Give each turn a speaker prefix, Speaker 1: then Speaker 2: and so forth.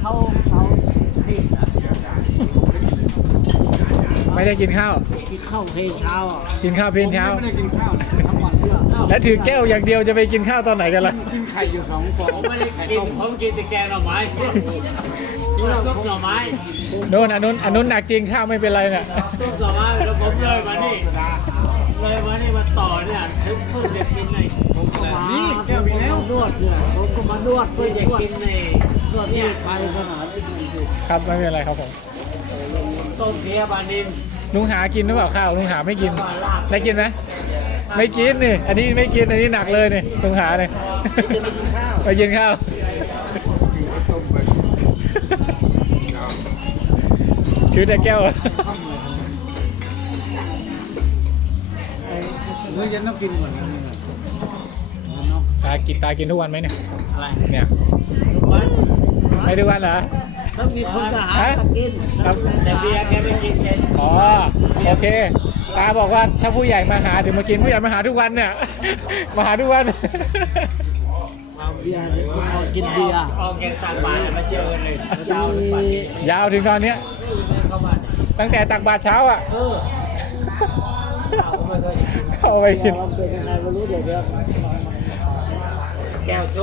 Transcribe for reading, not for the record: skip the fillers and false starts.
Speaker 1: เขาที่
Speaker 2: ไม่ได้กินข้าว
Speaker 1: ที่เข้าเพลงเช้าอ่ะ
Speaker 2: กินข้าวเพียงเช้า
Speaker 1: ไม่ได้กินข้าวทั้งวันเพื่อ
Speaker 2: แล้วถือแก้วอย่างเดียวจะไปกินข้าวตอนไหนกันล่ะ
Speaker 1: กินไข่อยู่2 ฟอง
Speaker 3: ผมไม่ได้กินผมกินแต่แกงหน่อไม้ซุปหน่อไม้
Speaker 2: โน่นอันนู้นหนักจริงข้าวไม่เป็นไรเนี่ย
Speaker 3: ซุปหน่อไม้แล้วผมเลยมานี่มาต่อเนี่ยเพิ่งจะกินใน
Speaker 1: ผมก็มาแก้วมีแล้วนวดเนี่ยผมก็มานวด
Speaker 3: เพิ่งจะกินใน
Speaker 1: นวดเนี่ยไทยขนาดนี้จริง
Speaker 2: ครับไม่เป็นไรครับผม
Speaker 3: ต้มเพี้ยปลานิล
Speaker 2: ลุงหากินหรือเปล่าข้าวลุงหาไม่กินได้กินไหมไม่กินนี่อันนี้ไม่กินอันนี้หนักเลยนี่ลุงหาเนี่ยไปกินข้าวถือแต่แก้ว
Speaker 1: ๆมื้อเย็นต้องกินก่อนนะเนาะ
Speaker 2: ตากินทุกวันไหมเนี่ย
Speaker 1: อะไร
Speaker 2: เนี่ย
Speaker 3: ทุกวัน
Speaker 2: ไม่ทุกวันเหรอ
Speaker 1: ถ้ามีคนจะหาก็กิน
Speaker 2: ครับ
Speaker 3: แต่เบียร์แกไม่กินแก
Speaker 2: อ๋อโอเคตาบอกว่าถ้าผู้ใหญ่มาหาถึงมากินผู้ใหญ่มาหาทุกวันเนี่ย มาหาทุกวัน
Speaker 1: เอาเบียร์เนี่ยคุณเอากินเบียร์
Speaker 3: ออกแกงตักบาตรมาเจอกันเลย
Speaker 1: ยาวไป
Speaker 2: ยาวถึงตอนเนี้ย
Speaker 3: เข้าบ้าน
Speaker 2: ตั้งแต่ตักบาตรเช้าอ่ะ
Speaker 3: ข้าวไม่เคยกิน
Speaker 2: เข้าไปกิน
Speaker 1: เราเป็นยังไงไม่รู้เดี๋ยว
Speaker 3: แก้ว